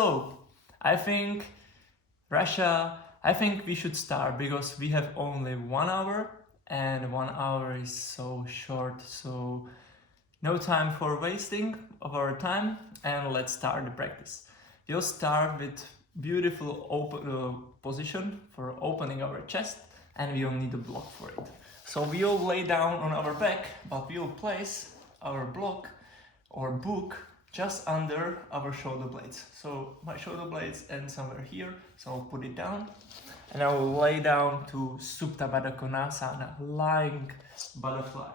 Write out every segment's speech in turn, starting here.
So, I think Russia, I think we should start because we have only 1 hour and 1 hour is so short, so no time for wasting of our time, and let's start the practice. We'll start with beautiful open position for opening our chest, and we'll need a block for it. So we'll lay down on our back, but we'll place our block or book just under our shoulder blades. So my shoulder blades end somewhere here, so I'll put it down and I will lay down to Supta Baddha Konasana, lying butterfly.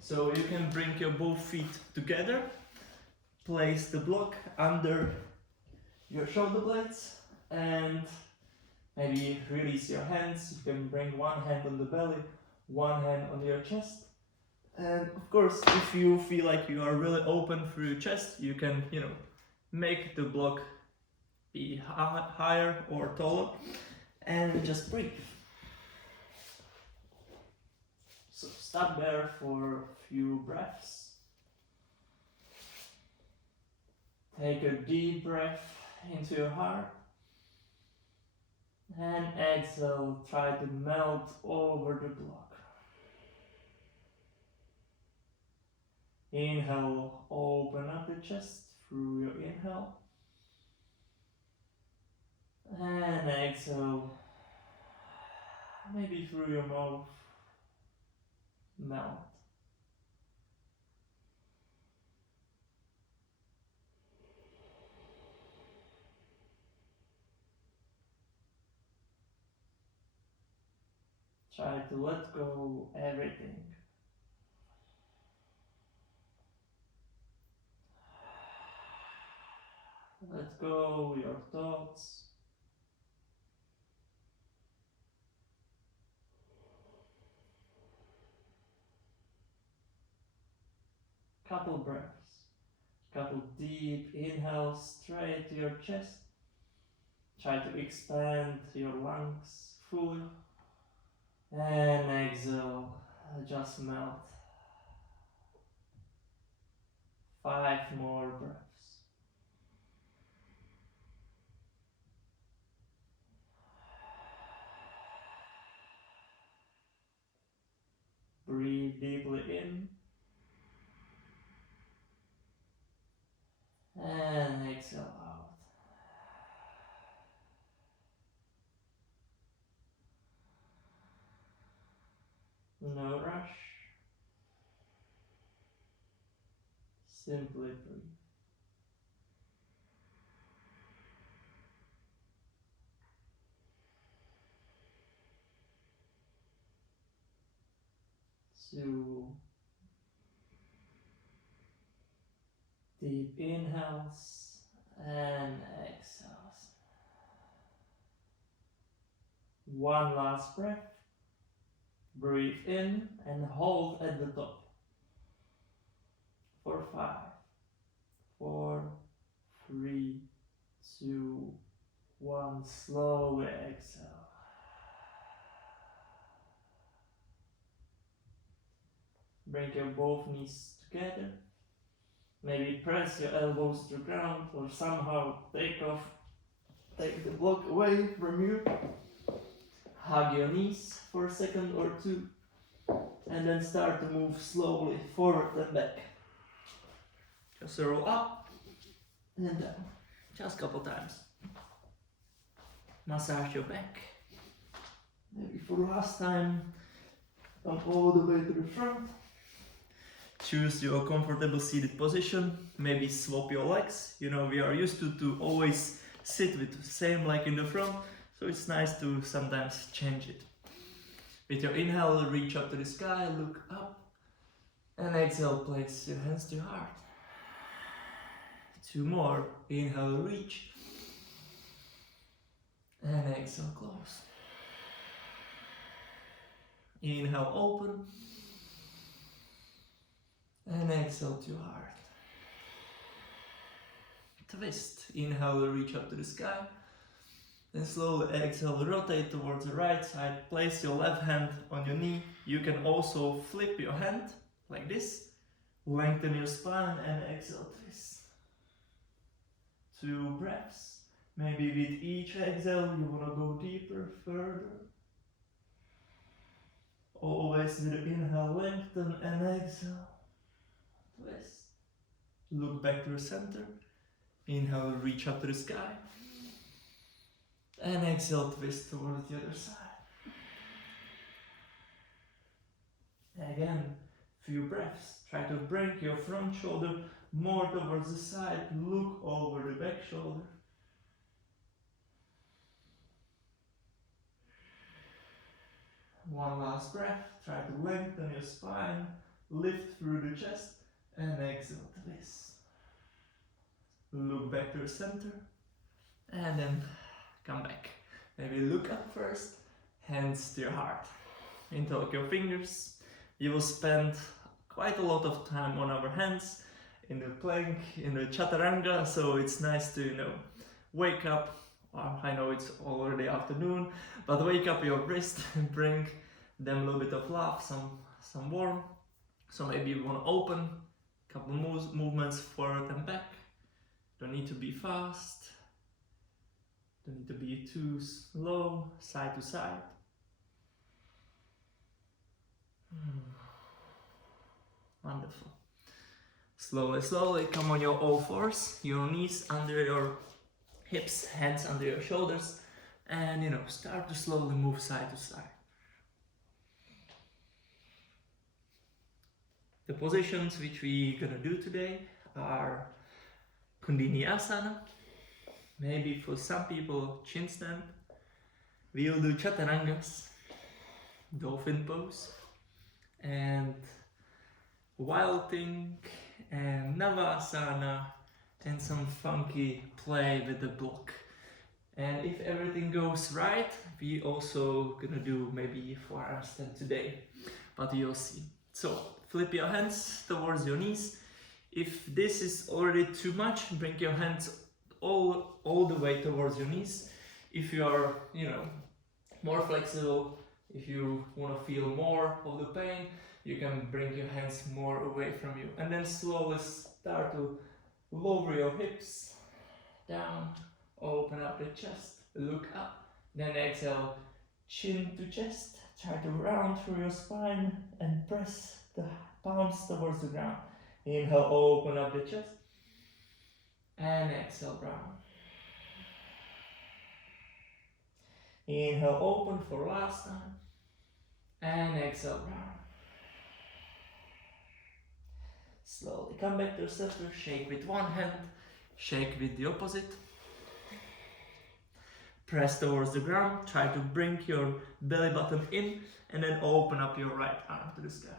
So you can bring your both feet together, place the block under your shoulder blades, and maybe release your hands. You can bring one hand on the belly, one hand on your chest. And of course, if you feel like you are really open through your chest, you can, make the block be higher or taller, and just breathe. So stop there for a few breaths. Take a deep breath into your heart. And exhale, try to melt over the block. Inhale, open up the chest through your inhale. And exhale, maybe through your mouth, melt. Try to let go everything. Let go your thoughts. Couple breaths. Couple deep inhales straight to your chest. Try to expand your lungs fully. And exhale, just melt. 5 more breaths. Breathe deeply in. And exhale out. No rush. Simply breathe. Two deep inhales and exhales. One last breath. Breathe in and hold at the top. For 5, 4, 3, 2, 1. Slowly exhale. Bring your both knees together. Maybe press your elbows to the ground or somehow take the block away from you. Hug your knees for a second or two. And then start to move slowly forward and back. Just roll up and down. Just a couple times. Massage your back. Maybe for the last time, come all the way to the front. Choose your comfortable seated position. Maybe swap your legs. We are used to always sit with the same leg in the front. So it's nice to sometimes change it. With your inhale, reach up to the sky, look up. And exhale, place your hands to your heart. 2 more. Inhale, reach. And exhale, close. Inhale, open. And exhale to your heart. Twist. Inhale, reach up to the sky. Then slowly exhale, rotate towards the right side. Place your left hand on your knee. You can also flip your hand like this. Lengthen your spine and exhale, twist. 2 breaths. Maybe with each exhale you want to go deeper, further. Always with the inhale, lengthen, and exhale, twist. Look back to the center. Inhale, reach up to the sky. And exhale, twist towards the other side. Again, few breaths. Try to bring your front shoulder more towards the side. Look over the back shoulder. One last breath. Try to lengthen your spine. Lift through the chest. And exhale, twist. Look back to the center. And then come back. Maybe look up first. Hands to your heart. Interlock your fingers. You will spend quite a lot of time on our hands in the plank, in the chaturanga, so it's nice to, wake up. Well, I know it's already afternoon, but wake up your wrist and bring them a little bit of love, some warmth. So maybe you want to open a couple movements forward and back. Don't need to be fast. Don't need to be too slow, side to side. Wonderful. Slowly, come on your all fours, your knees under your hips, hands under your shoulders, and start to slowly move side to side. The positions which we're gonna do today are Kundalini Asana, maybe for some people chin stand. We'll do Chaturangas, dolphin pose, and wild thing, and Navasana, and some funky play with the block. And if everything goes right, we also gonna do maybe forearm stand today, but you'll see. So flip your hands towards your knees. If this is already too much, bring your hands all the way towards your knees. If you are, more flexible, if you want to feel more of the pain, you can bring your hands more away from you. And then slowly start to lower your hips down, open up the chest, look up, then exhale, chin to chest. Try to round through your spine and press the palms towards the ground. Inhale, open up the chest, and exhale, round. Inhale, open for last time, and exhale, round. Slowly come back to the center, shake with one hand, shake with the opposite. Press towards the ground, try to bring your belly button in, and then open up your right arm to the sky.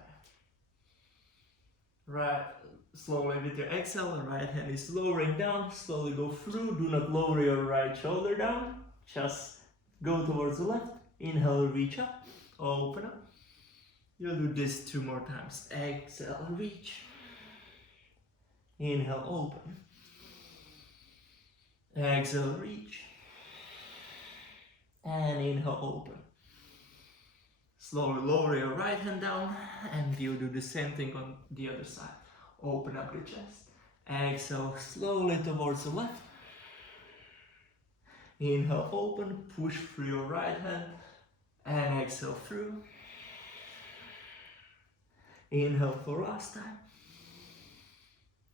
Right, slowly with your exhale, the right hand is lowering down, slowly go through, do not lower your right shoulder down, just go towards the left, inhale, reach up, open up. You'll do this 2 more times, exhale, reach, inhale, open, exhale, reach, and inhale, open. Slowly lower your right hand down, and you do the same thing on the other side. Open up the chest, exhale slowly towards the left. Inhale, open, push through your right hand, and exhale through. Inhale for last time,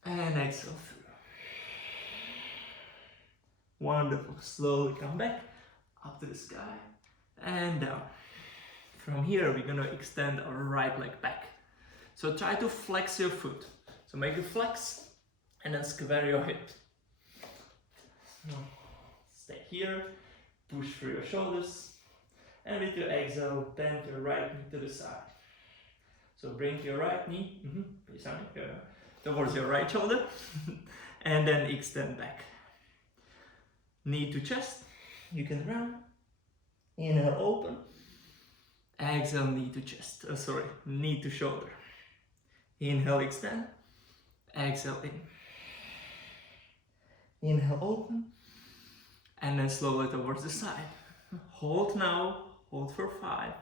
and exhale through. Wonderful. Slowly come back, up to the sky, and down. From here, we're gonna extend our right leg back. So try to flex your foot. So make a flex, and then square your hips. Stay here, push through your shoulders, and with your exhale, bend your right knee to the side. So bring your right knee towards your right shoulder, and then extend back. Knee to chest, you can round. Inhale, open. Exhale, knee to chest, knee to shoulder. Inhale, extend. Exhale, in. Inhale, open. And then slowly towards the side. Hold now, hold for 5.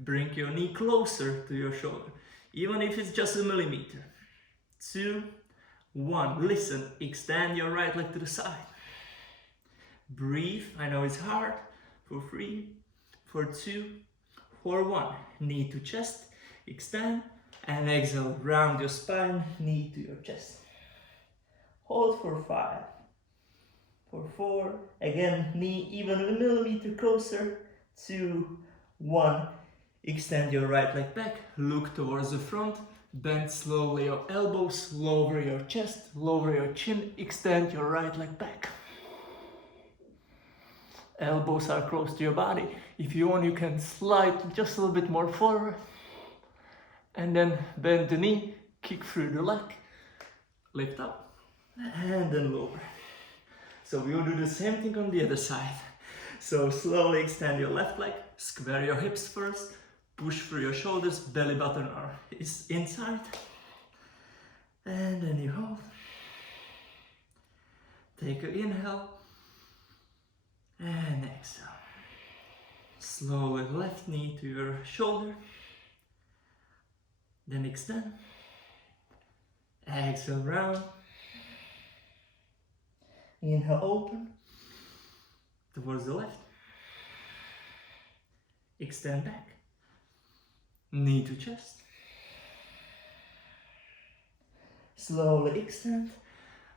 Bring your knee closer to your shoulder, even if it's just a millimeter. 2, 1, listen, extend your right leg to the side. Breathe, I know it's hard. For 3, for 2, for 1. Knee to chest, extend, and exhale, round your spine, knee to your chest. Hold for 5, for 4, again, knee even a millimeter closer, 2, 1. Extend your right leg back, look towards the front, bend slowly your elbows, lower your chest, lower your chin, extend your right leg back. Elbows are close to your body. If you want, you can slide just a little bit more forward. And then bend the knee, kick through the leg, lift up, and then lower. So we'll do the same thing on the other side. So slowly extend your left leg, square your hips first, push through your shoulders, belly button is inside. And then you hold. Take an inhale. And exhale. Slowly left knee to your shoulder. Then extend. Exhale round. Inhale open. Towards the left. Extend back. Knee to chest. Slowly extend.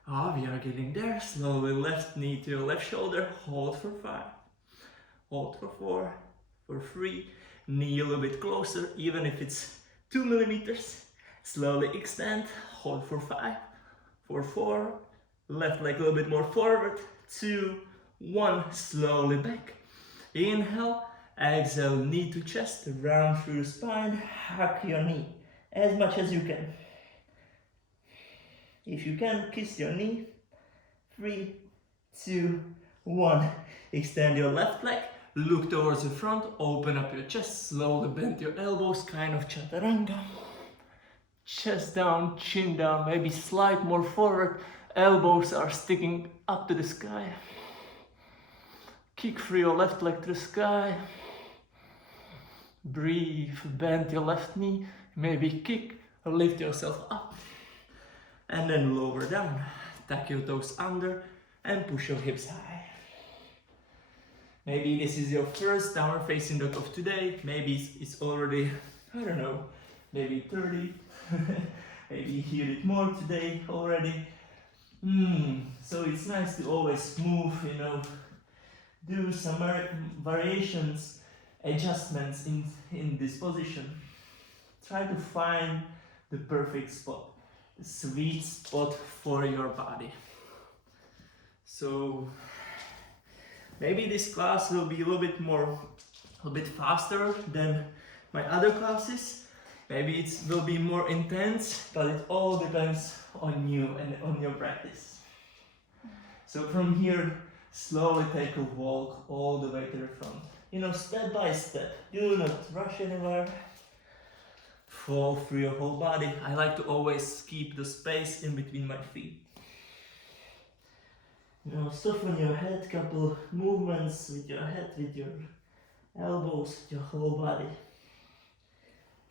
We are getting there. Slowly left knee to your left shoulder. Hold for 5. Hold for 4. For 3. Knee a little bit closer, even if it's 2 millimeters. Slowly extend. Hold for 5. For 4. Left leg a little bit more forward. 2, 1. Slowly back. Inhale. Exhale. Knee to chest. Round through the spine. Hug your knee as much as you can. If you can, kiss your knee. 3, 2, 1. Extend your left leg. Look towards the front. Open up your chest. Slowly bend your elbows. Kind of chaturanga. Chest down, chin down. Maybe slide more forward. Elbows are sticking up to the sky. Kick through your left leg to the sky. Breathe. Bend your left knee. Maybe kick or lift yourself up. And then lower down, tuck your toes under and push your hips high. Maybe this is your first downward facing dog of today. Maybe it's already, I don't know, maybe 30. Maybe you hear it more today already. So it's nice to always move, do some variations, adjustments in this position. Try to find the perfect spot. Sweet spot for your body. So maybe this class will be a little bit faster than my other classes. Maybe it will be more intense, but it all depends on you and on your practice. So from here, slowly take a walk all the way to the front. Step by step. Do not rush anywhere. Fall through your whole body. I like to always keep the space in between my feet. Soften your head, couple movements with your head, with your elbows, with your whole body.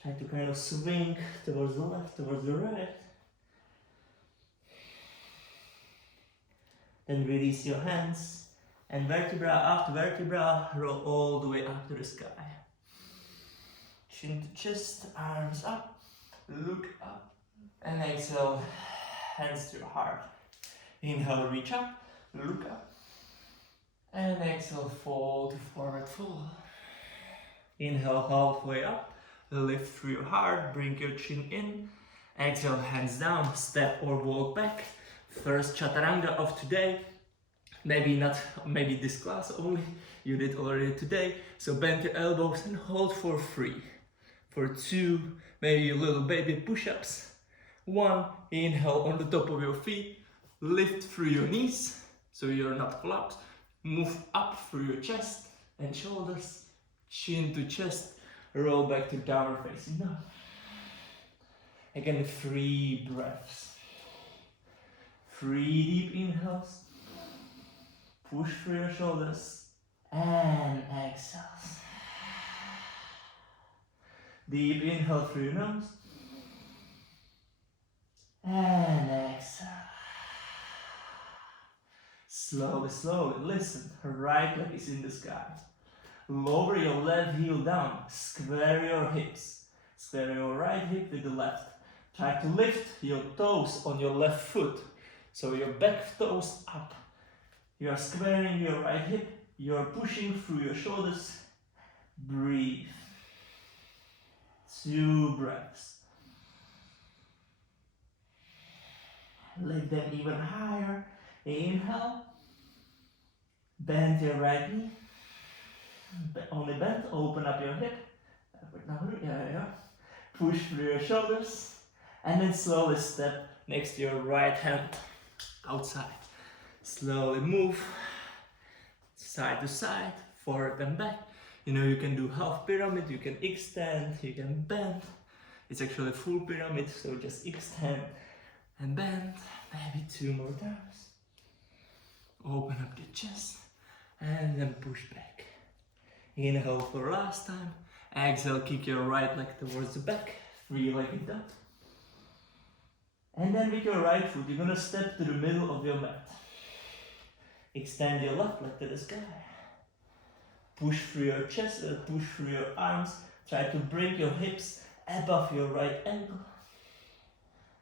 Try to kind of swing towards the left, towards the right. Then release your hands and vertebra after vertebra, roll all the way up to the sky. Chin to chest, arms up, look up, and exhale, hands to your heart. Inhale, reach up, look up, and exhale, fall to forward fold. Inhale, halfway up, lift through your heart, bring your chin in. Exhale, hands down, step or walk back. First chaturanga of today. Maybe this class only, you did already today. So bend your elbows and hold for 3. For 2, maybe a little baby push-ups. 1, inhale on the top of your feet. Lift through your knees, so you're not collapsed. Move up through your chest and shoulders. Chin to chest. Roll back to downward facing dog. Again, 3 breaths. 3 deep inhales. Push through your shoulders. And exhales. Deep inhale through your nose. And exhale. Slowly, slowly, listen. Right leg is in the sky. Lower your left heel down. Square your hips. Square your right hip with the left. Try to lift your toes on your left foot. So your back toes up. You are squaring your right hip. You are pushing through your shoulders. Breathe. 2 breaths. Lift them even higher. Inhale. Bend your right knee. Only bend. Open up your hip. Yeah. Push through your shoulders. And then slowly step next to your right hand outside. Slowly move side to side, forward and back. You know, you can do half pyramid, you can extend, you can bend. It's actually a full pyramid, so just extend and bend. Maybe 2 more times. Open up the chest and then push back. Inhale for last time. Exhale, kick your right leg towards the back. 3-legged dog. And then with your right foot, you're gonna step to the middle of your mat. Extend your left leg to the sky. Push through your chest, push through your arms. Try to bring your hips above your right ankle.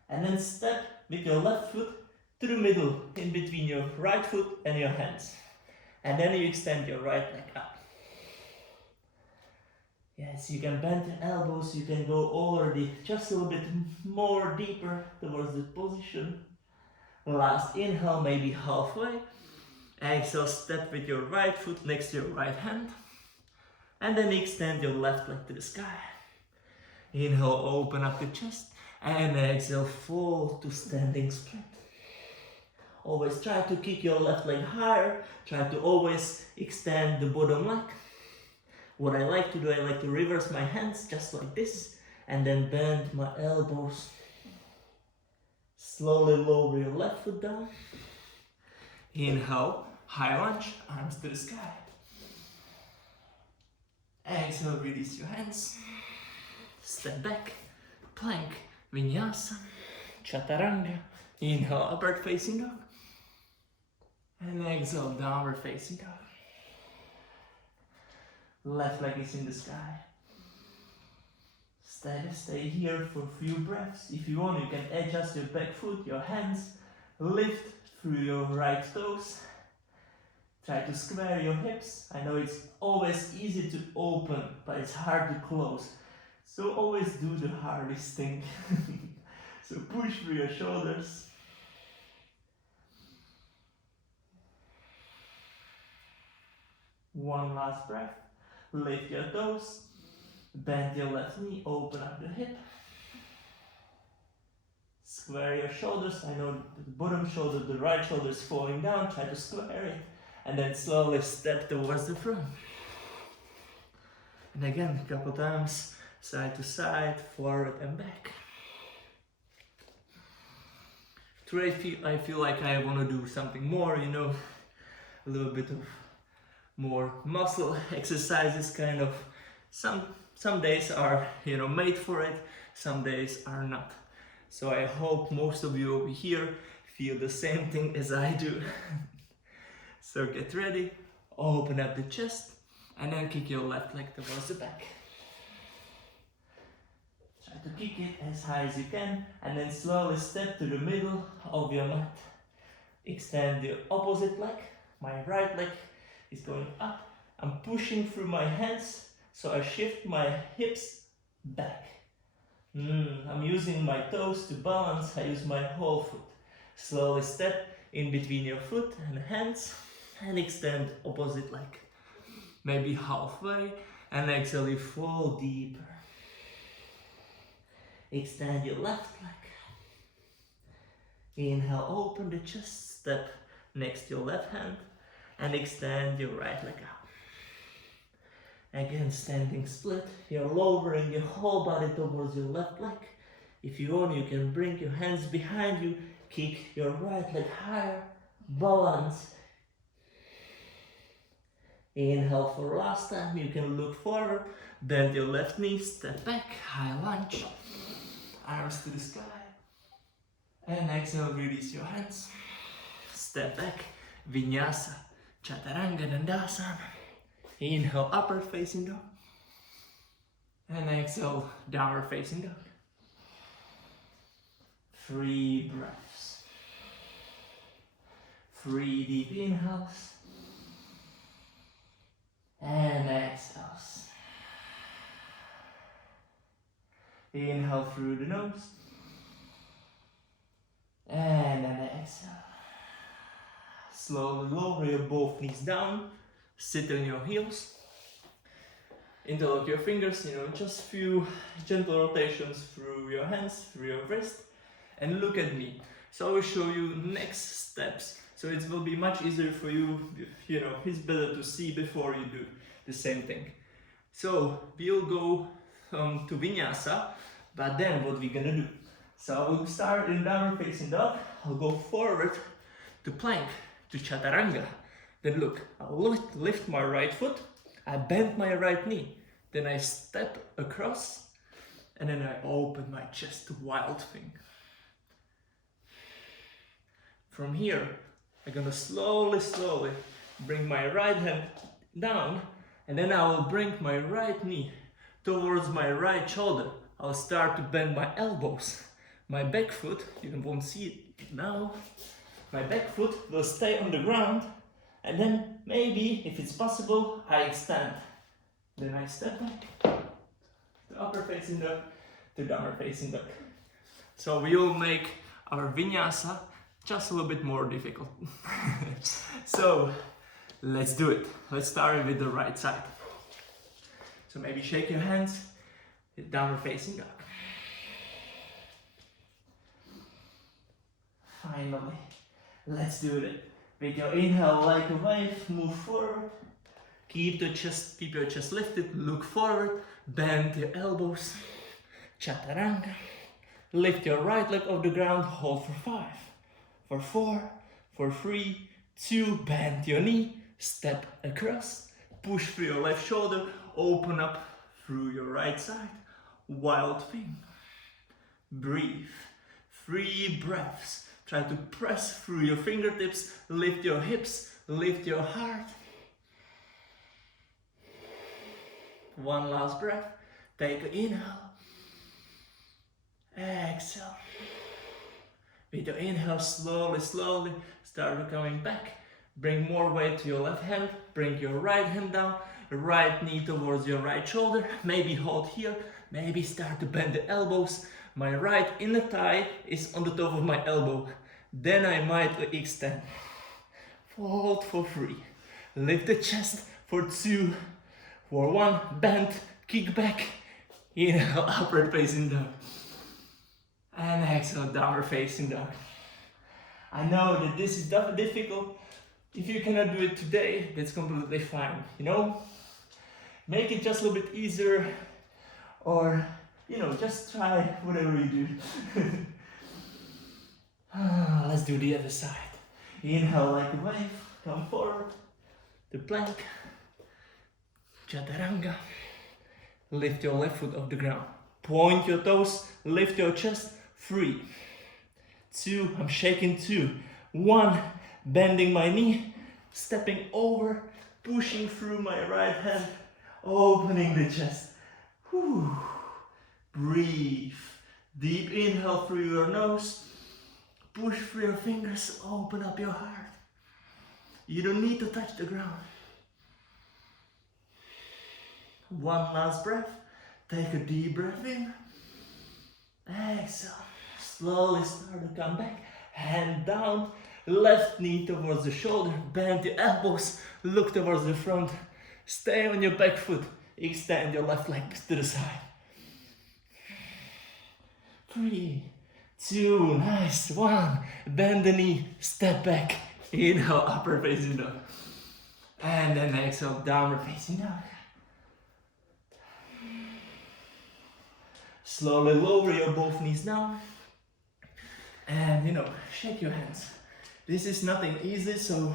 And then step with your left foot to the middle, in between your right foot and your hands. And then you extend your right leg up. Yes, you can bend your elbows, you can go already just a little bit more deeper towards the position. Last inhale, maybe halfway. Exhale, step with your right foot next to your right hand. And then extend your left leg to the sky. Inhale, open up the chest. And exhale, fall to standing split. Always try to kick your left leg higher. Try to always extend the bottom leg. What I like to do, I like to reverse my hands just like this. And then bend my elbows. Slowly lower your left foot down. Inhale, high lunge, arms to the sky. Exhale, release your hands. Step back, plank, vinyasa, chaturanga. Inhale, upward facing dog. And exhale, downward facing dog. Left leg is in the sky. Stay here for a few breaths. If you want, you can adjust your back foot, your hands. Lift through your right toes. Try to square your hips. I know it's always easy to open, but it's hard to close. So always do the hardest thing. So push through your shoulders. One last breath. Lift your toes. Bend your left knee. Open up the hip. Square your shoulders. I know the bottom shoulder, the right shoulder is falling down. Try to square it. And then slowly step towards the front. And again, a couple times, side to side, forward and back. Today I feel like I want to do something more, you know, a little bit of more muscle exercises, kind of. Some days are, you know, made for it, some days are not. So I hope most of you over here feel the same thing as I do. So get ready, open up the chest, and then kick your left leg towards the back. Try to kick it as high as you can, and then slowly step to the middle of your mat. Extend the opposite leg. My right leg is going up. I'm pushing through my hands, so I shift my hips back. I'm using my toes to balance. I use my whole foot. Slowly step in between your foot and hands and extend opposite leg. Maybe halfway, and exhale, you fall deeper. Extend your left leg. Inhale, open the chest, step next to your left hand and extend your right leg out. Again, standing split. You're lowering your whole body towards your left leg. If you want, you can bring your hands behind you, kick your right leg higher, balance. Inhale for last time. You can look forward, bend your left knee, step back, high lunge, arms to the sky. And exhale, release your hands, step back, Vinyasa, Chaturanga Dandasana. Inhale, upward facing dog. And exhale, downward facing dog. 3 breaths. 3 deep inhales. And exhales. Inhale through the nose. And then exhale. Slowly lower your both knees down. Sit on your heels. Interlock your fingers, just few gentle rotations through your hands, through your wrist. And look at me. So I will show you next steps. So it will be much easier for you, it's better to see before you do the same thing. So we'll go to Vinyasa, but then what we're gonna do? So I will start in downward facing dog. I'll go forward to plank, to Chaturanga. Then look, I'll lift my right foot, I bend my right knee, then I step across, and then I open my chest to wild thing. From here, I'm gonna slowly bring my right hand down, and then I will bring my right knee towards my right shoulder. I'll start to bend my elbows. My back foot, you won't see it now, my back foot will stay on the ground, and then maybe, if it's possible, I extend. Then I step back to upper facing dog, to downward facing dog. So we will make our Vinyasa just a little bit more difficult. So let's do it. Let's start with the right side. So maybe shake your hands, downward facing dog. Finally, let's do it. With your inhale, like a wave, move forward. Keep your chest lifted, look forward, bend your elbows. Chaturanga. Lift your right leg off the ground, hold for 5, for 4, for 3, 2, bend your knee, step across, push through your left shoulder, open up through your right side, wild thing. Breathe, 3 breaths. Try to press through your fingertips, lift your hips, lift your heart. 1 last breath. Take an inhale. Exhale. With your inhale, slowly start coming back. Bring more weight to your left hand. Bring your right hand down. Right knee towards your right shoulder. Maybe hold here. Maybe start to bend the elbows. My right inner thigh is on the top of my elbow. Then I might extend. Hold for 3. Lift the chest for 2. For 1. Bend. Kick back. Inhale, upward facing dog. And exhale, downward facing dog. I know that this is difficult. If you cannot do it today, that's completely fine. Make it just a little bit easier, or just try whatever you do. Let's do the other side. Inhale like a wave, come forward, the plank, Chaturanga. Lift your left foot off the ground. Point your toes, lift your chest. 3, 2, I'm shaking 2, 1, bending my knee, stepping over, pushing through my right hand, opening the chest. Whew. Breathe. Deep inhale through your nose. Push through your fingers, open up your heart. You don't need to touch the ground. 1 last breath. Take a deep breath in. Exhale. Slowly start to come back. Hand down. Left knee towards the shoulder. Bend your elbows. Look towards the front. Stay on your back foot. Extend your left leg to the side. 3, 2, nice. 1. Bend the knee. Step back. Inhale, upward facing dog. And then exhale, downward facing dog. Slowly lower your both knees down. And shake your hands. This is nothing easy, so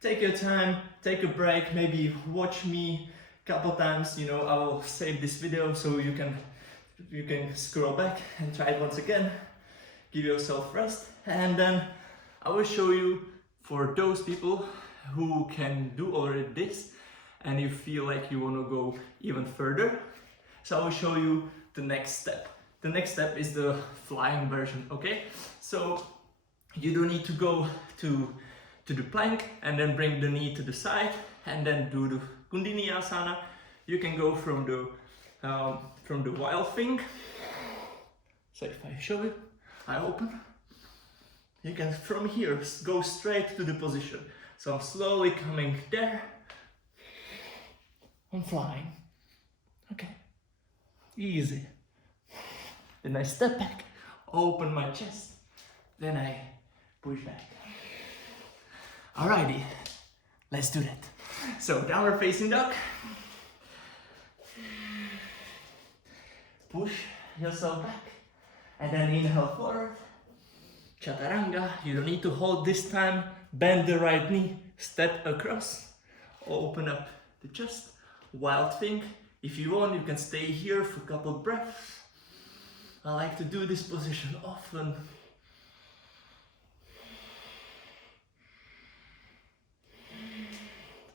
take your time, take a break, maybe watch me a couple times. I will save this video so you can scroll back and try it once again. Give yourself rest, and then I will show you for those people who can do already this and you feel like you want to go even further. So I will show you the next step. The next step is the flying version, okay? So you don't need to go to the plank and then bring the knee to the side and then do the Kundalini Asana. You can go from the wild thing. So if I show you, I open. You can from here go straight to the position. So I'm slowly coming there. I'm flying. Okay, easy. Then I step back, open my chest, then I push back. Alrighty, let's do that. So downward facing dog. Push yourself back, and then inhale forward. Chaturanga, you don't need to hold this time. Bend the right knee, step across, open up the chest. Wild thing. If you want, you can stay here for a couple of breaths. I like to do this position often.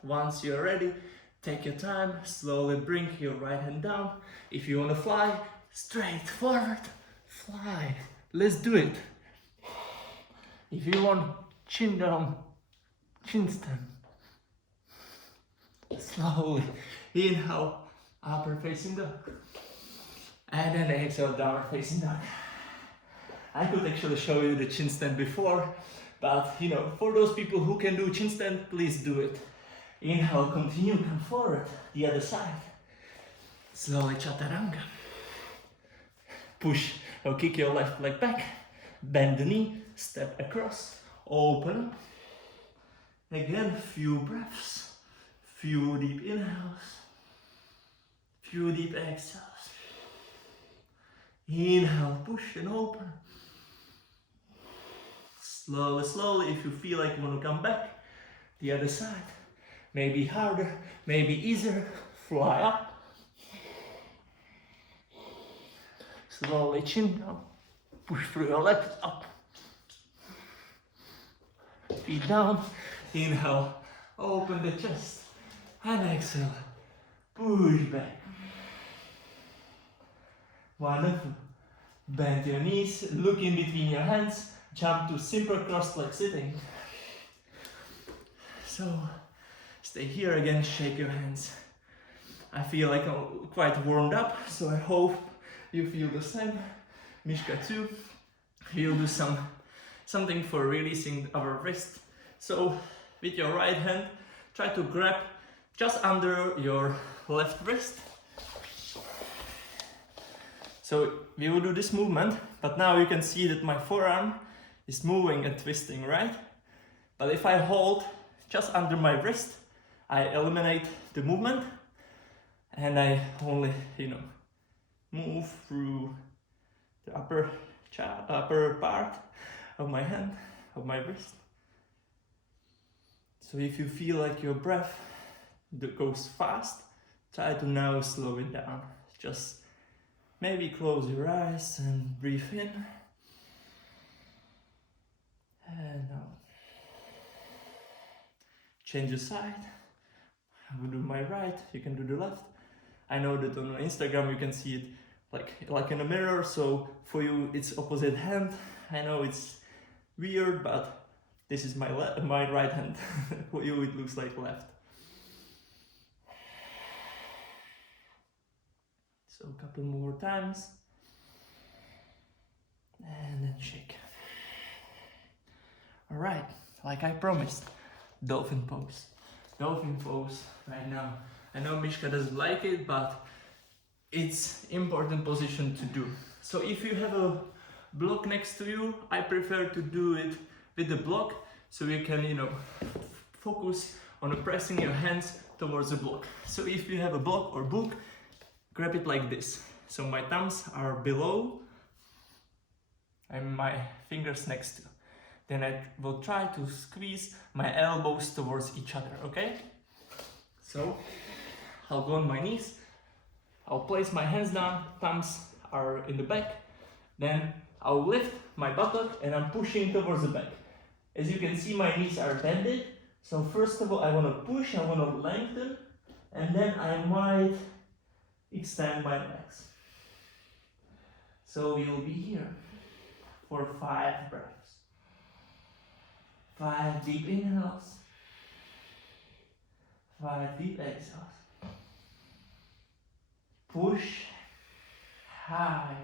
Once you're ready, take your time, slowly bring your right hand down. If you want to fly, straight forward, fly. Let's do it. If you want, chin down, chin stand. Slowly inhale, upper facing dog. And then exhale, downward facing dog. I could actually show you the chin stand before, but you know, for those people who can do chin stand, please do it. Inhale, continue, come forward, the other side. Slowly chaturanga. Push or kick your left leg back, bend the knee, step across, open up. Again, few breaths, few deep inhales, few deep exhales. Inhale, push and open. Slowly, slowly, if you feel like you want to come back, the other side. Maybe harder, maybe easier. Fly up. Slowly chin down. Push through your legs up. Feet down. Inhale, open the chest. And exhale, push back. Wonderful. Bend your knees, look in between your hands, jump to simple cross-leg sitting. So, stay here again, shake your hands. I feel like I'm quite warmed up, so I hope you feel the same. Mishka too. We'll do something for releasing our wrist. So, with your right hand, try to grab just under your left wrist. So we will do this movement, but now you can see that my forearm is moving and twisting, right? But if I hold just under my wrist, I eliminate the movement and I only, move through the upper part of my hand, of my wrist. So if you feel like your breath goes fast, try to now slow it down. Just maybe close your eyes and breathe in and out. Change the side. I will do my right, you can do the left. I know that on Instagram you can see it like in a mirror, so for you it's opposite hand. I know it's weird, but this is my right hand. For you it looks like left. So a couple more times. And then shake. Alright, like I promised, dolphin pose. Dolphin pose right now. I know Mishka doesn't like it, but it's important position to do. So if you have a block next to you, I prefer to do it with the block, so you can, focus on pressing your hands towards the block. So if you have a block or book, grab it like this. So my thumbs are below and my fingers next to. Then I will try to squeeze my elbows towards each other, okay? So I'll go on my knees. I'll place my hands down, thumbs are in the back. Then I'll lift my buttock and I'm pushing towards the back. As you can see, my knees are bended. So first of all, I want to push, I want to lengthen, and then I might extend my legs. So we'll be here for 5 breaths. 5 deep inhales. 5 deep exhales. Push higher.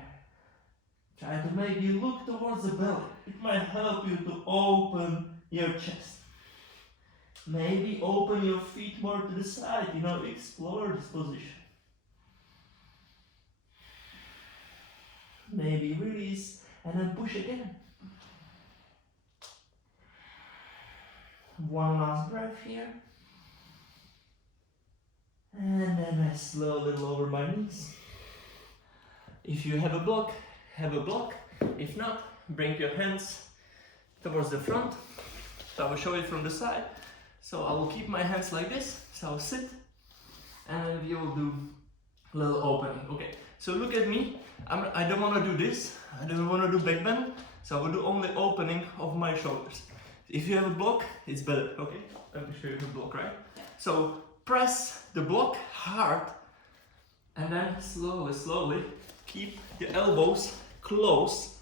Try to make you look towards the belly. It might help you to open your chest. Maybe open your feet more to the side, explore this position. Maybe release and then push again. One last breath here. And then I slowly lower my knees. If you have a block, have a block. If not, bring your hands towards the front. So I will show it from the side. So I will keep my hands like this. So I'll sit and we will do a little opening. Okay, so look at me. I don't want to do this. I don't want to do back bend. So I will do only opening of my shoulders. If you have a block, it's better. Okay, let me show you the block, right? So press the block hard and then slowly, slowly keep your elbows close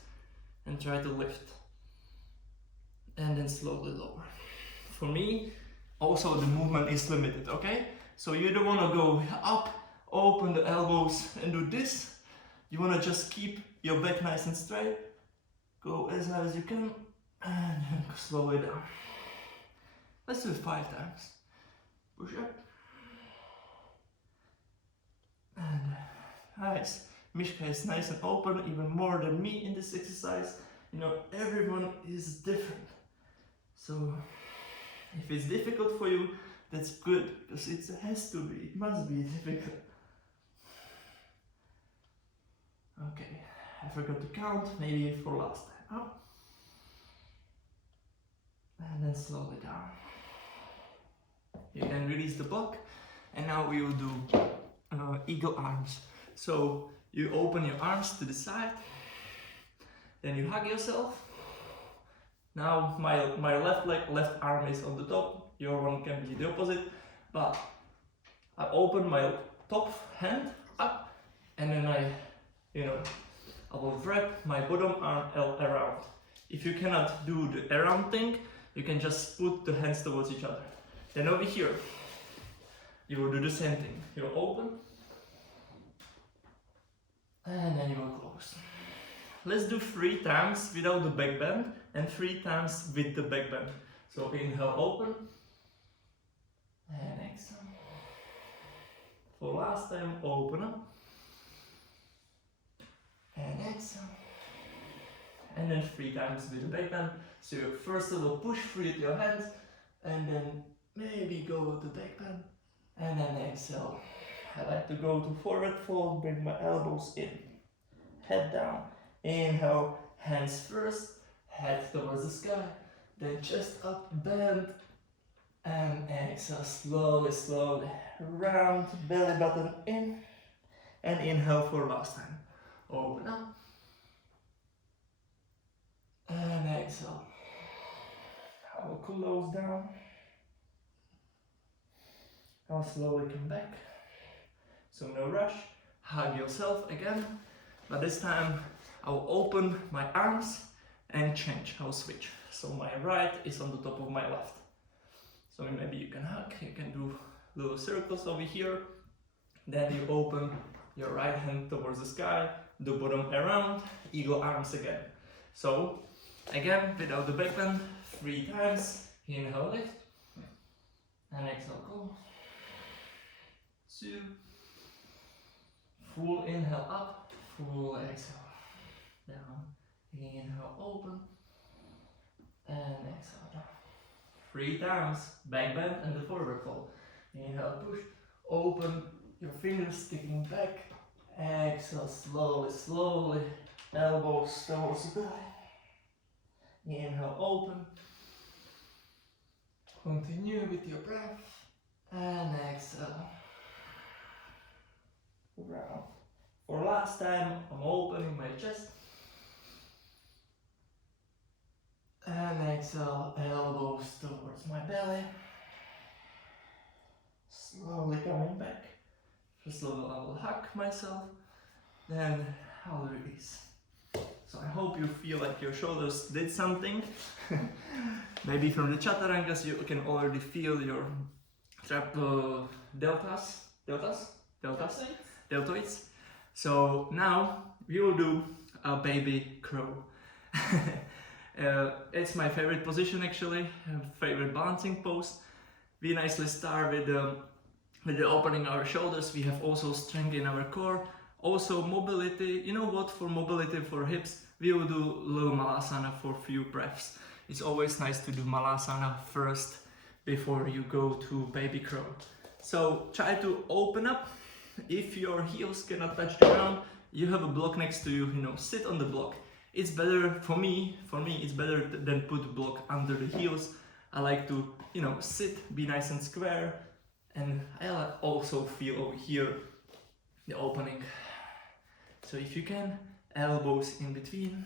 and try to lift. And then slowly lower. For me, also the movement is limited, okay? So you don't want to go up, open the elbows and do this. You want to just keep your back nice and straight. Go as high as you can and then slow it down. Let's do it 5 times. Push up. And nice. Mishka is nice and open, even more than me in this exercise. Everyone is different. So if it's difficult for you, that's good, because it has to be, it must be difficult. Okay, I forgot to count, maybe for last time. Up. And then slowly down. You can release the block, and now we will do eagle arms. So you open your arms to the side, then you hug yourself. Now my left arm is on the top, your one can be the opposite, but I open my top hand up and then I will wrap my bottom arm around. If you cannot do the around thing, you can just put the hands towards each other. Then over here, you will do the same thing. You'll open and then you will close. Let's do 3 times without the back bend and 3 times with the back bend. So inhale, open, and exhale. For last time, open up, and exhale. And then 3 times with the back bend. So you first of all push through with your hands, and then maybe go to back bend, and then exhale. I like to go to forward fold, bring my elbows in, head down. Inhale, hands first, head towards the sky, then chest up, bend, and exhale, slowly, slowly, round, belly button in, and inhale for last time. Open up, and exhale. I will close down. I'll slowly come back. So no rush, hug yourself again, but this time I will open my arms and change. I'll switch. So my right is on the top of my left. So maybe you can hug, you can do little circles over here. Then you open your right hand towards the sky, the bottom around, eagle arms again. So again, without the back bend, 3 times. Inhale, lift, and exhale, close. 2. Full inhale up, full exhale. Down, inhale, open, and exhale down. 3 times, back bend and the forward fold. Inhale, push, open, your fingers sticking back. Exhale, slowly, slowly, elbows towards the belly. Inhale, open. Continue with your breath, and exhale. Round. For last time, I'm opening my chest. And exhale, elbows towards my belly. Slowly coming back. First level I will hug myself, then I'll release. So I hope you feel like your shoulders did something. Maybe from the chaturangas you can already feel your deltoids. So now we will do a baby crow. It's my favorite position actually, favorite balancing pose. We nicely start with the opening our shoulders. We have also strength in our core, also mobility. You know what, for mobility for hips, we will do little malasana for few breaths. It's always nice to do malasana first before you go to baby crow. So try to open up. If your heels cannot touch the ground, you have a block next to you, sit on the block. It's better for me it's better than put the block under the heels. I like to, sit, be nice and square, and I also feel over here the opening. So if you can, elbows in between,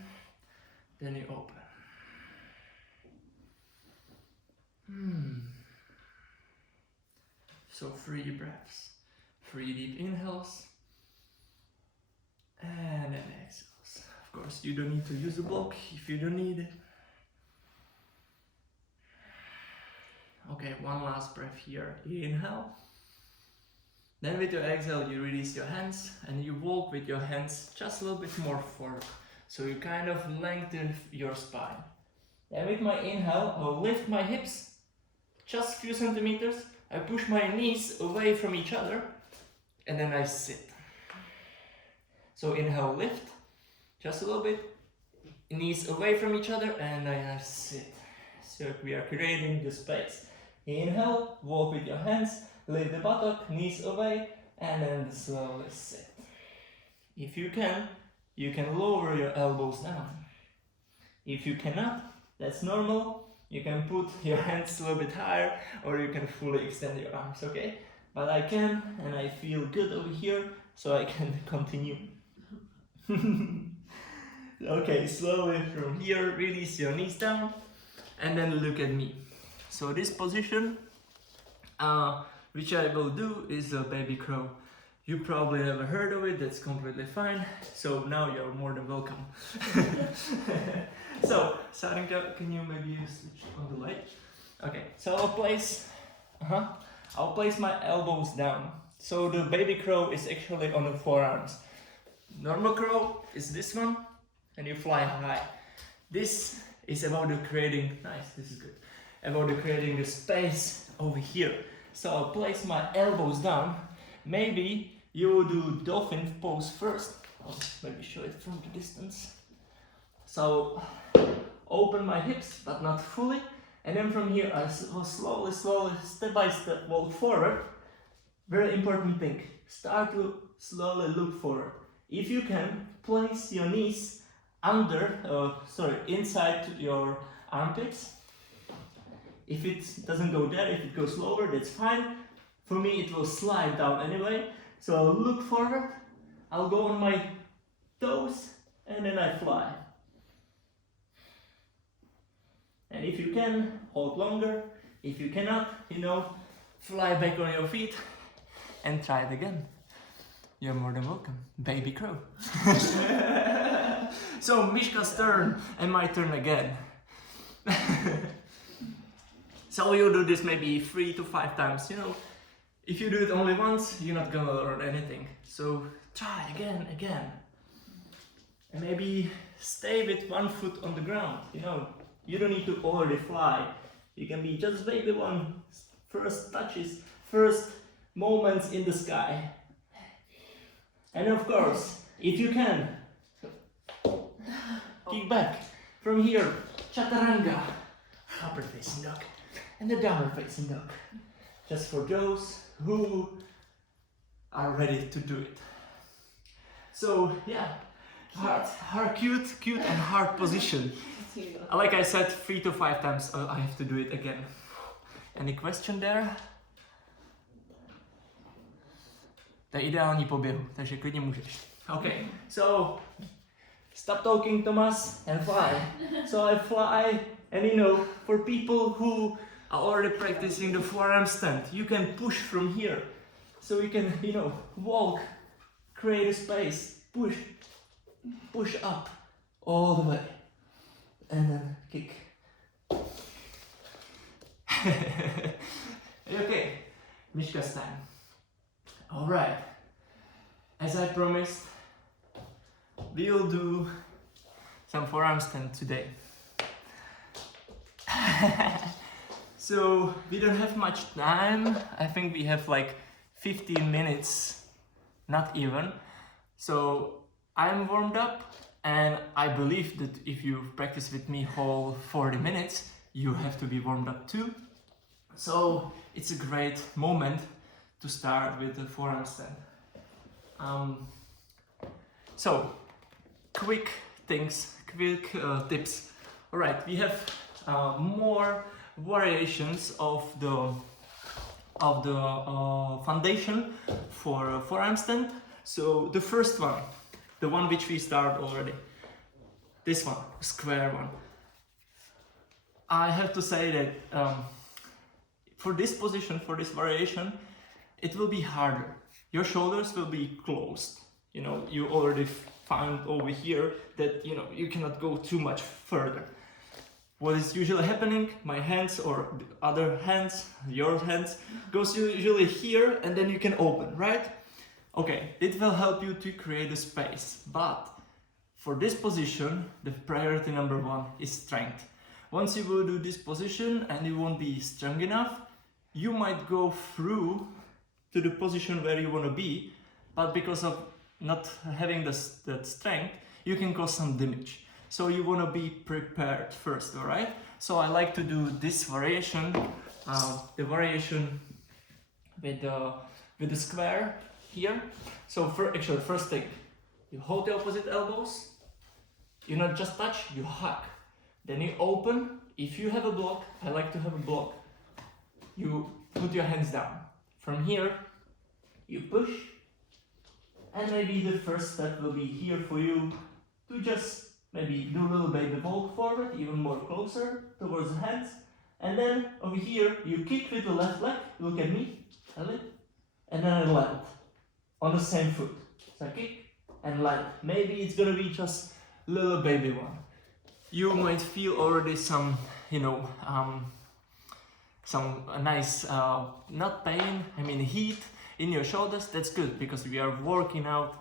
then you open. So 3 breaths, 3 deep inhales, and then exhales. Of course, you don't need to use a block if you don't need it. Okay, one last breath here. Inhale. Then with your exhale, you release your hands and you walk with your hands just a little bit more forward. So you kind of lengthen your spine. Then with my inhale, I'll lift my hips just a few centimeters. I push my knees away from each other and then I sit. So inhale, lift, just a little bit, knees away from each other, and I sit. So we are creating the space. Inhale, walk with your hands, lift the buttock, knees away, and then slowly sit. If you can lower your elbows down. If you cannot, that's normal. You can put your hands a little bit higher, or you can fully extend your arms, okay? But I can, and I feel good over here, so I can continue. Okay, slowly from here, release your knees down, and then look at me. So this position, which I will do, is a baby crow. You probably never heard of it, that's completely fine. So now you're more than welcome. So, Sarinka, can you maybe switch on the light? Okay, so I'll place my elbows down. So the baby crow is actually on the forearms. Normal crow is this one, and you fly high. This is about creating, creating the space over here. So I'll place my elbows down. Maybe you will do dolphin pose first. I'll maybe show it from the distance. So open my hips, but not fully. And then from here, I will slowly, step by step, walk forward. Very important thing, start to slowly look forward. If you can, place your knees inside your armpits. If it doesn't go there, if it goes lower, that's fine. For me, it will slide down anyway. So I'll look forward, I'll go on my toes, and then I fly. And if you can, hold longer. If you cannot, fly back on your feet and try it again. You're more than welcome, baby crow. So Mishka's turn and my turn again. So you'll do this maybe 3 to 5 times, If you do it only once, you're not gonna learn anything. So try again. And maybe stay with one foot on the ground, You don't need to already fly. You can be just maybe one first touches, first moments in the sky. And of course, if you can, kick back. From here, chaturanga, upward facing dog, and the downward facing dog. Just for those who are ready to do it. So yeah, hard, cute and hard position. Like I said, 3 to 5 times I have to do it again. Any question there? To je ideální po běhu, takže klidně můžeš. Okay, so stop talking, Thomas, and fly. So I fly And you know, for people who are already practicing the forearm stand, you can push from here. So you can, you know, walk, create a space, push up all the way, and then kick. Okay, Mishka's time. All right, as I promised, we'll do some forearm stand today. So we don't have much time. I think we have like 15 minutes, not even. So I'm warmed up, and I believe that if you practice with me whole 40 minutes, you have to be warmed up too. So it's a great moment to start with the forearm stand. So quick things, quick tips. All right, we have more variations of the foundation for forearm stand. So the first one, the one which we start already, this one, square one. I have to say that for this position, for this variation, it will be harder. Your shoulders will be closed. You know, you already found over here that, you know, you cannot go too much further. What is usually happening, my hands or the other hands, your hands, goes usually here, and then you can open, right? Okay, it will help you to create a space, but for this position, the priority number one is strength. Once you will do this position and you won't be strong enough, you might go through to the position where you want to be, but because of not having that strength, you can cause some damage. So you want to be prepared first, all right? So I like to do this variation, the variation with the square here. So first thing, you hold the opposite elbows, you not just touch, you hug. Then you open. If you have a block, I like to have a block, you put your hands down. From here, you push, and maybe the first step will be here for you to just maybe do a little baby walk forward, even more closer towards the hands. And then over here, you kick with the left leg, look at me, and then I land on the same foot. So I kick and land. Maybe it's gonna be just little baby one. You might feel already some, you know, some nice, not pain, I mean heat in your shoulders. That's good because we are working out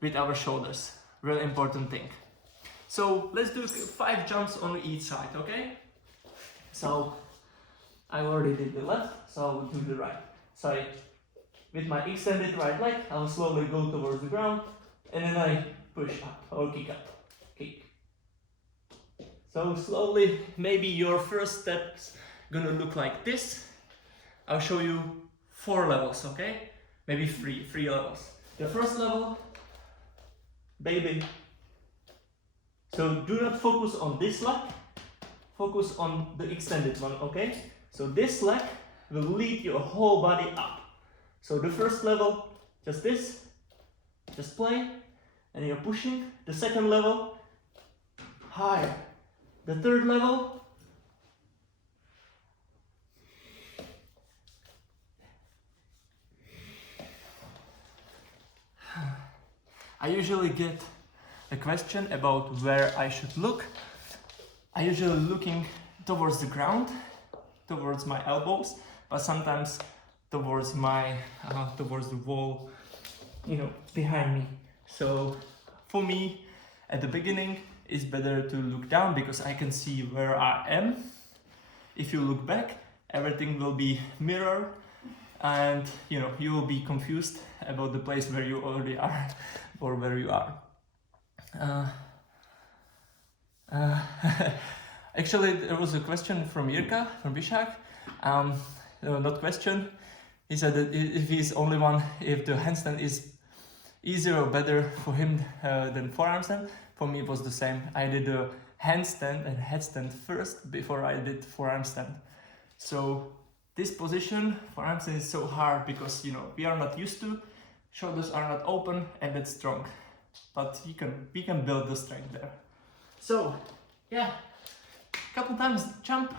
with our shoulders. Really important thing. So let's do 5 jumps on each side, okay? So I already did the left, so I will do the right. So with my extended right leg, I will slowly go towards the ground, and then I push up or kick up, kick. So slowly, maybe your first step's gonna look like this. I'll show you 4 levels, okay? Maybe 3 levels. The first level, baby. So do not focus on this leg, focus on the extended one, okay? So this leg will lead your whole body up. So the first level, just this, just play, and you're pushing. The second level, higher. The third level, I usually get a question about where I should look. I usually looking towards the ground, towards my elbows, but sometimes towards my towards the wall, you know, behind me. So for me, at the beginning, it's better to look down because I can see where I am. If you look back, everything will be mirror, and you know, you will be confused about the place where you already are or where you are. Actually, there was a question from Jirka, from Bishak. Not question. He said that if he's only one, if the handstand is easier or better for him than forearm stand. For me, it was the same. I did a handstand and headstand first before I did forearm stand. So this position, forearm stand, is so hard because, you know, we are not used to. Shoulders are not open and it's strong. But we can build the strength there. So yeah, couple times, jump.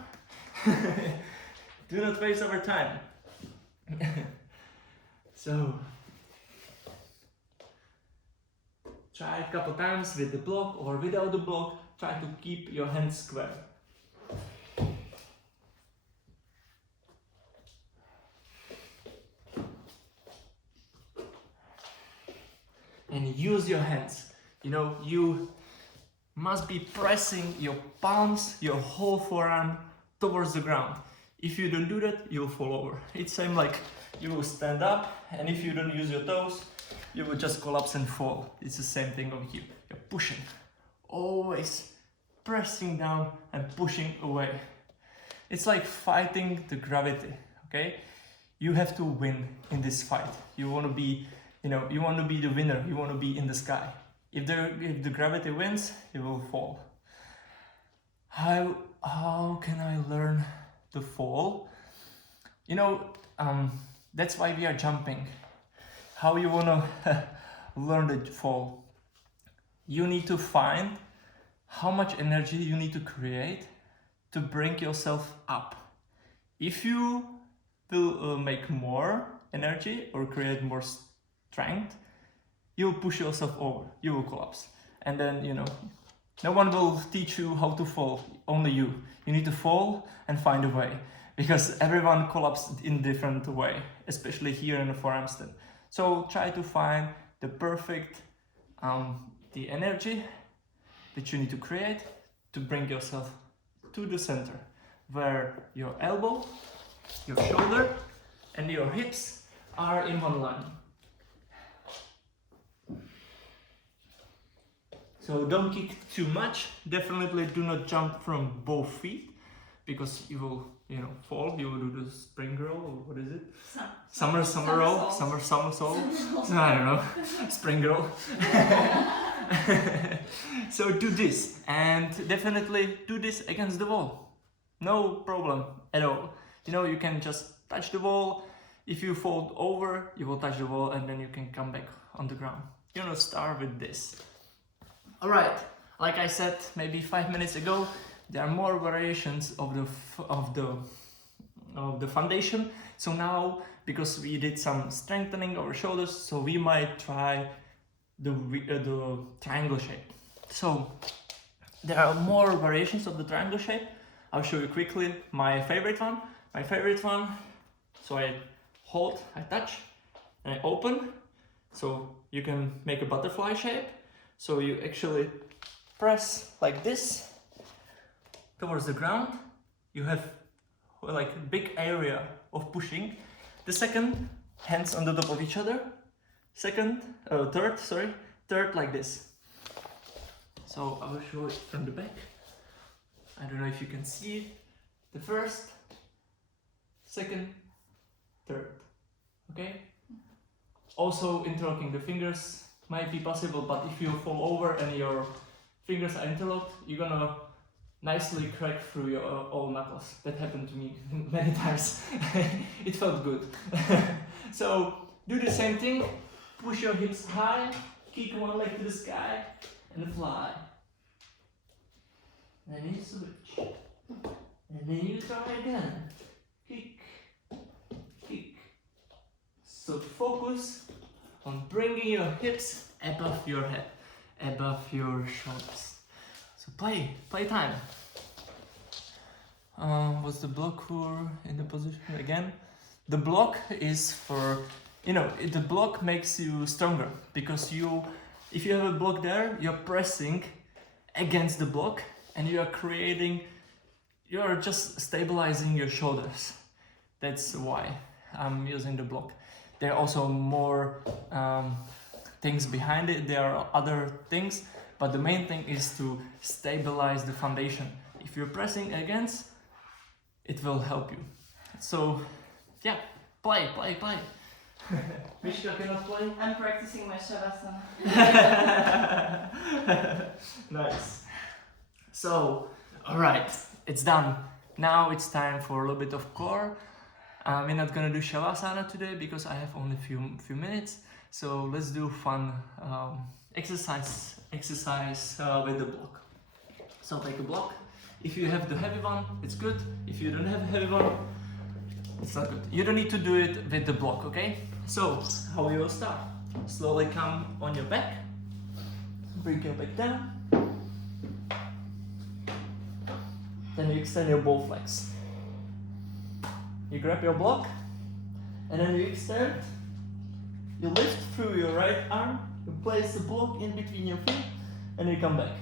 Do not waste our time. So, try a couple times with the block or without the block. Try to keep your hands square. And use your hands. You know, you must be pressing your palms, your whole forearm towards the ground. If you don't do that, you'll fall over. It's same like you will stand up, and if you don't use your toes, you will just collapse and fall. It's the same thing over here. You're pushing, always pressing down and pushing away. It's like fighting the gravity, okay? You have to win in this fight. You want to be, you want to be the winner. You want to be in the sky. If the gravity wins, you will fall. How can I learn to fall? That's why we are jumping. How you wanna learn to fall? You need to find how much energy you need to create to bring yourself up. If you will make more energy or create more strength, you will push yourself over, you will collapse. And then, no one will teach you how to fall, only you. You need to fall and find a way, because everyone collapsed in different way, especially here in the forearm. So try to find the perfect, the energy that you need to create to bring yourself to the center, where your elbow, your shoulder, and your hips are in one line. So don't kick too much. Definitely do not jump from both feet, because you will, fall. You will do the spring roll, or what is it? Summer roll, summer somersault. I don't know, spring roll. So do this, and definitely do this against the wall. No problem at all. You can just touch the wall. If you fall over, you will touch the wall, and then you can come back on the ground. Start with this. All right, like I said maybe 5 minutes ago, there are more variations of the foundation. So now, because we did some strengthening of our shoulders, so we might try the triangle shape. So there are more variations of the triangle shape. I'll show you quickly my favorite one. So I hold, I touch, and I open. So you can make a butterfly shape. So you actually press like this towards the ground. You have like a big area of pushing. The second, hands on the top of each other. Third like this. So I will show it from the back. I don't know if you can see it. The first, second, third. Okay? Also interlocking the fingers might be possible, but if you fall over and your fingers are interlocked, you're gonna nicely crack through your all knuckles. That happened to me many times. It felt good. So do the same thing. Push your hips high, kick one leg to the sky, and fly. Then you switch. And then you try again. Kick, kick. So focus on bringing your hips above your head, above your shoulders. So play time. Was the block in the position again? The block is for, the block makes you stronger, because if you have a block there, you're pressing against the block, and you're just stabilizing your shoulders. That's why I'm using the block. There are also more things behind it. There are other things, but the main thing is to stabilize the foundation. If you're pressing against, it will help you. So, yeah, play. Mishka cannot play? I'm practicing my Shavasana. Nice. So, alright, it's done. Now it's time for a little bit of core. We're not gonna do Shavasana today because I have only few minutes. So let's do fun exercise with the block. So take a block If you have the heavy one, it's good. If you don't have a heavy one, it's not good. You don't need to do it with the block, okay? So, how you will start? Slowly come on your back, bring your back down, then you extend your both legs. You grab your block, and then you extend, you lift through your right arm, you place the block in between your feet, and you come back.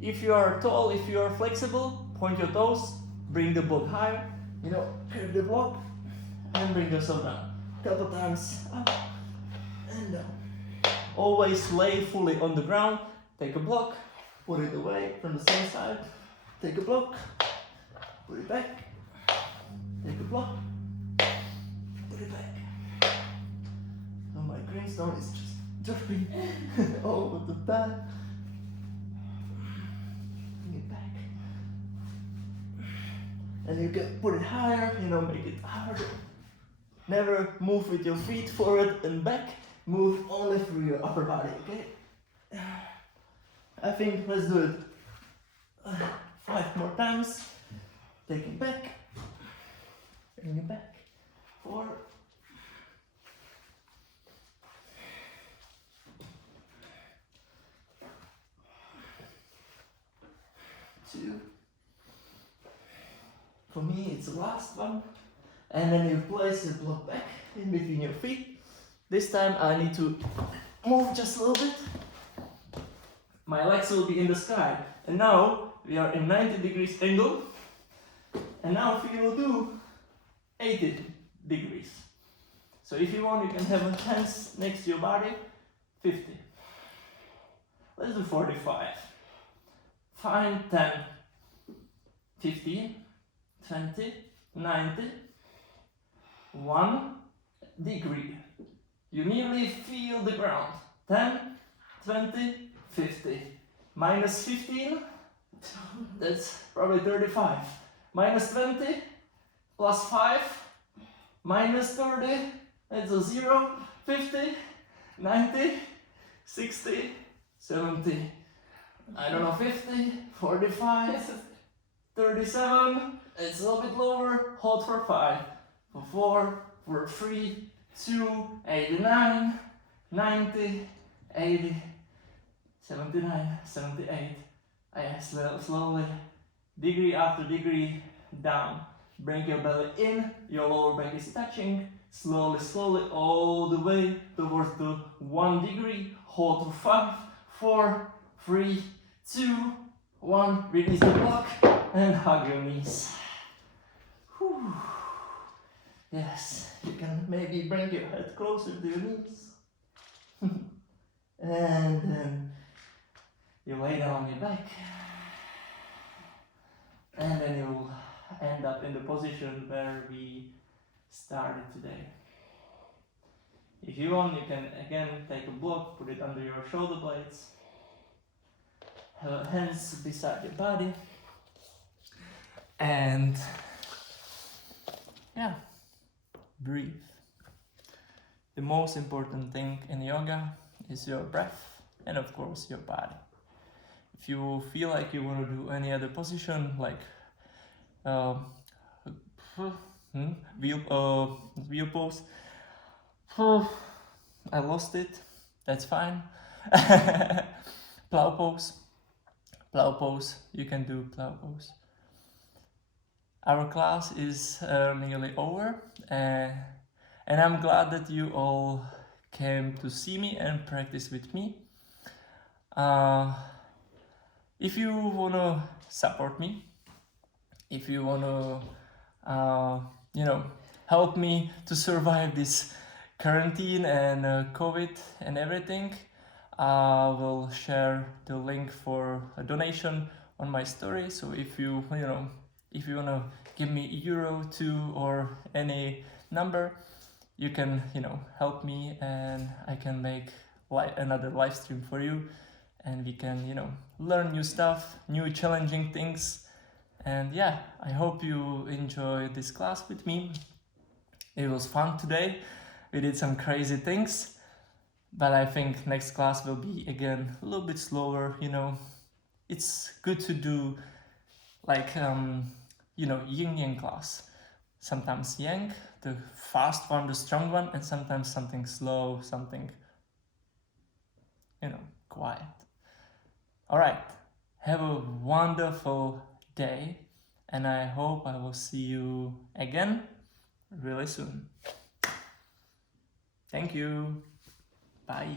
If you are tall, if you are flexible, point your toes, bring the block higher, grab the block, and bring yourself down. Couple times up and down. Always lay fully on the ground, take a block, put it away from the same side, take a block, put it back, take a block, put it back. Oh, my greenstone is just dropping all the time. Bring it back. And you can put it higher, make it harder. Never move with your feet forward and back. Move only through your upper body, okay? I think let's do it 5 more times. Take it back. Bring it back. 4. 2. For me, it's the last one. And then you place the block back in between your feet. This time I need to move just a little bit. My legs will be in the sky. And now we are in 90 degrees angle. And now we will do 80 degrees. So if you want, you can have your hands next to your body. 50. Let's do 45. Fine, 10, 15, 20, 90, 1 degree. You nearly feel the ground. 10, 20, 50. Minus 15, that's probably 35. Minus 20, plus 5, minus 30, that's a 0, 50, 90, 60, 70. I don't know, 50, 45, 37, it's a little bit lower, hold for 5, for 4, for 3, 2, 89, 90, 80, 79, 78. Slowly, degree after degree, down. Bring your belly in, your lower back is touching. Slowly, all the way towards the 1 degree. Hold for 5, 4, 3, 2, 1. Release the block and hug your knees. Whew. Yes, you can maybe bring your head closer to your knees. And then you lay down on your back. And then you'll end up in the position where we started today. If you want, you can again take a block, put it under your shoulder blades. Hands beside your body. And yeah, breathe. The most important thing in yoga is your breath and of course your body. If you feel like you want to do any other position like wheel pose, I lost it, that's fine. Plow pose, you can do plow pose. Our class is nearly over and I'm glad that you all came to see me and practice with me. If you want to support me, if you want to help me to survive this quarantine and COVID and everything, I will share the link for a donation on my story. So if you want to give me €1, 2, or any number, you can help me and I can make another live stream for you, and we can learn new stuff, new challenging things. And yeah, I hope you enjoyed this class with me. It was fun today. We did some crazy things, but I think next class will be again a little bit slower. It's good to do like yin yang class. Sometimes yang, the fast one, the strong one, and sometimes something slow, something quiet. All right, have a wonderful day, and I hope I will see you again really soon. Thank you. Bye.